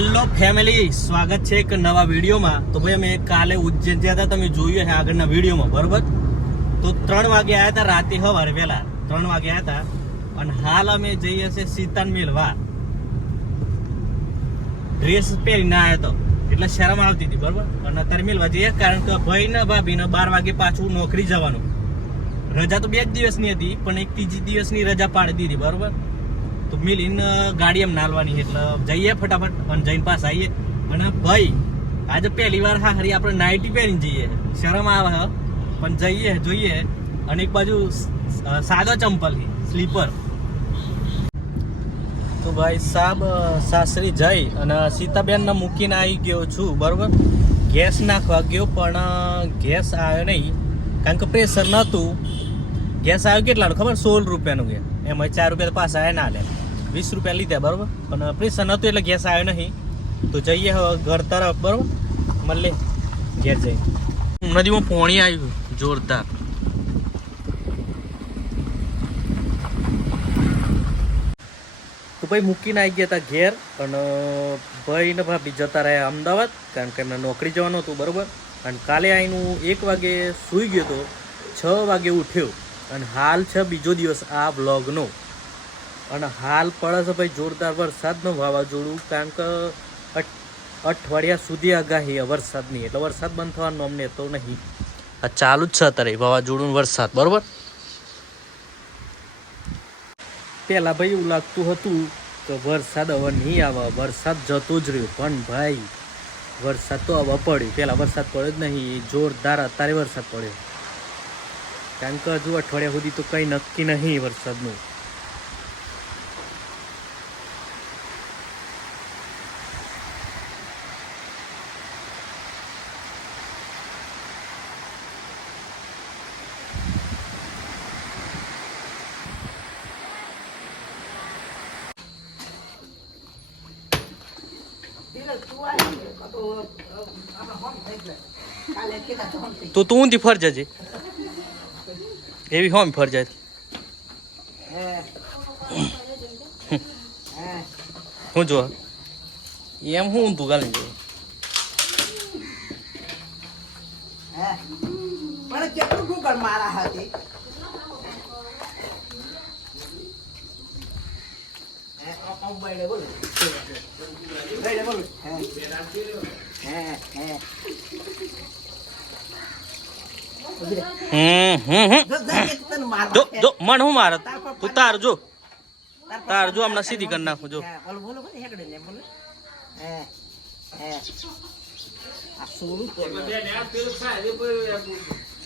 Hello family, સ્વાગત છે એક નવા વિડીયોમાં। તો ભાઈ અમે કાલે ઉજ્જૈન ગયા હતા, તમે જોયું છે આગળના વિડીયોમાં, બરોબર। તો 3 વાગે આવ્યા હતા, રાતે સવારે વહેલા 3 વાગે આવ્યા હતા, અને હાલ અમે જઈએ છીએ સીતાન મેળવા। ડ્રેસ પહેરીને આવ્યા તો એટલે શરમ આવતી હતી, બરોબર। અને અત્યારે મેળવા જઈએ, કારણ કે ભાઈ ને ભાભી ને 12 વાગે પાછું નોકરી જવાનું। રજા તો 2 જ દિવસની હતી, પણ એક ત્રીજી દિવસની રજા પાડી દીધી, બરોબર। તો મિલીને ગાડી એમ નાલવાની, એટલે જઈએ ફટાફટ અને જઈને પાસ આવીએ। અને ભાઈ આજે પહેલી વાર હારી આપણે નાઇટી પહેરીને જઈએ, શરમ આવે પણ જઈએ જોઈએ। અને એક બાજુ સાદો ચંપલ સ્લીપર। તો ભાઈ સાહેબ સાસરી જઈ અને સીતાબેનને મૂકીને આવી ગયો છું, બરોબર। ગેસ નાખવા ગયો, પણ ગેસ આવ્યો નહીં, કારણ કે પ્રેશર નહોતું। ગેસ આવ્યો કેટલાનું ખબર, 16 રૂપિયાનું ગયા, એમાં 4 રૂપિયા પાછા આવ્યા ના લે, 20 રૂપિયા લીધા, બરોબર। પણ પ્રેશર નહોતું એટલે ગેસ આવ્યો નહીં। તો જઈએ હવે ઘર તરફ, બરોબર, મળે ઘેર જઈને। નદીમાં પાણી આવ્યું જોરદાર। તો ભાઈ મૂકીને આવી ગયા હતા ઘેર, અને ભાઈ ને ભાભી જતા રહ્યા અમદાવાદ, કારણ કે એમને નોકરી જવાનું હતું, બરોબર। અને કાલે આવીને 1 વાગે સૂઈ ગયો હતો, 6 વાગે ઉઠ્યો, અને હાલ છે બીજો દિવસ આ બ્લોગનો। અને હાલ પડે છે ભાઈ જોરદાર વરસાદનો, વાવાઝોડું, કારણ કે અઠવાડિયા સુધી આગાહી વરસાદની, એટલે વરસાદ બંધ થવાનો અમને તો નહીં, આ ચાલુ જ છે અત્યારે વાવાઝોડું વરસાદ, બરોબર। પહેલાં ભાઈ એવું લાગતું હતું કે વરસાદ હવે નહીં આવે, વરસાદ જતો જ રહ્યો, પણ ભાઈ વરસાદ તો હવે પડ્યો। પહેલાં વરસાદ પડ્યો જ નહીં, જોરદાર અત્યારે વરસાદ પડ્યો, કારણ કે હજુ અઠવાડિયા સુધી તો કંઈ નક્કી નહીં વરસાદનું। તો તું ઊંધી ફર જજે, એવી હોમ ફર જાય હું જો એમ હું ઊંધું ગાલી જવું। જો મન હું મારે તું તાર જો હમણાં સીધી કરી નાખું જો।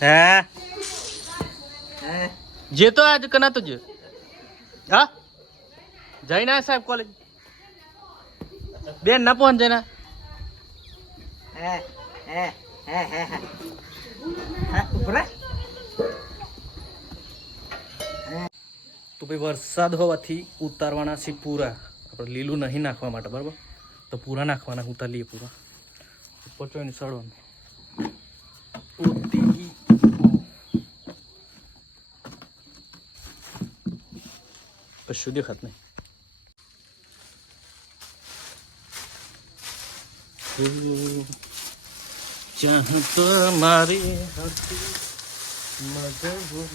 હે જે તો આજ કના તો જે હા જઈને આ સાહેબ કોલેજ બેન ના પહોંચ જઈને તો ભાઈ વરસાદ હોવાથી ઉતારવાના છે પૂરા, આપણે લીલું નહીં નાખવા માટે, બરાબર। તો પૂરા નાખવાના, ઉતાર લઈએ પૂરા, ઉપર ચોઈને સડવાનું કશું દેખાત નહીં। ચાહત મારી હતી મજબૂર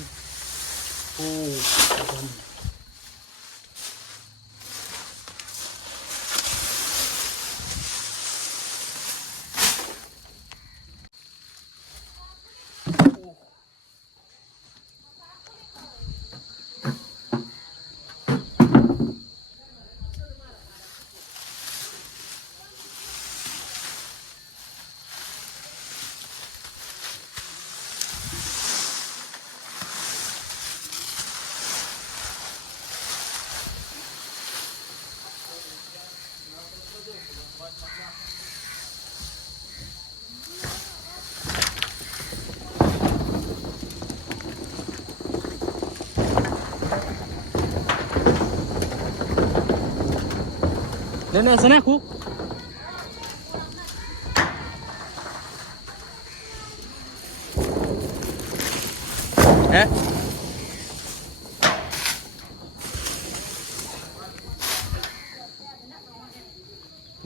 Dene sana aku.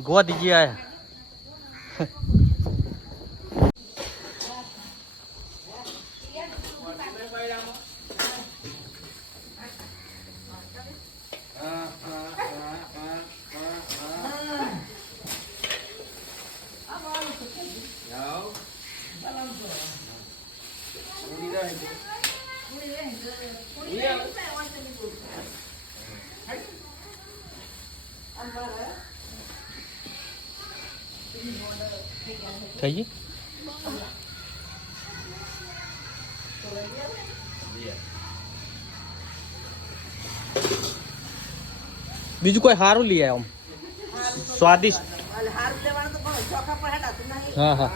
ગોવા દીજી આયા થઈ ગઈ બીજું કોઈ સારું લઈ આમ સ્વાદિષ્ટ હા હા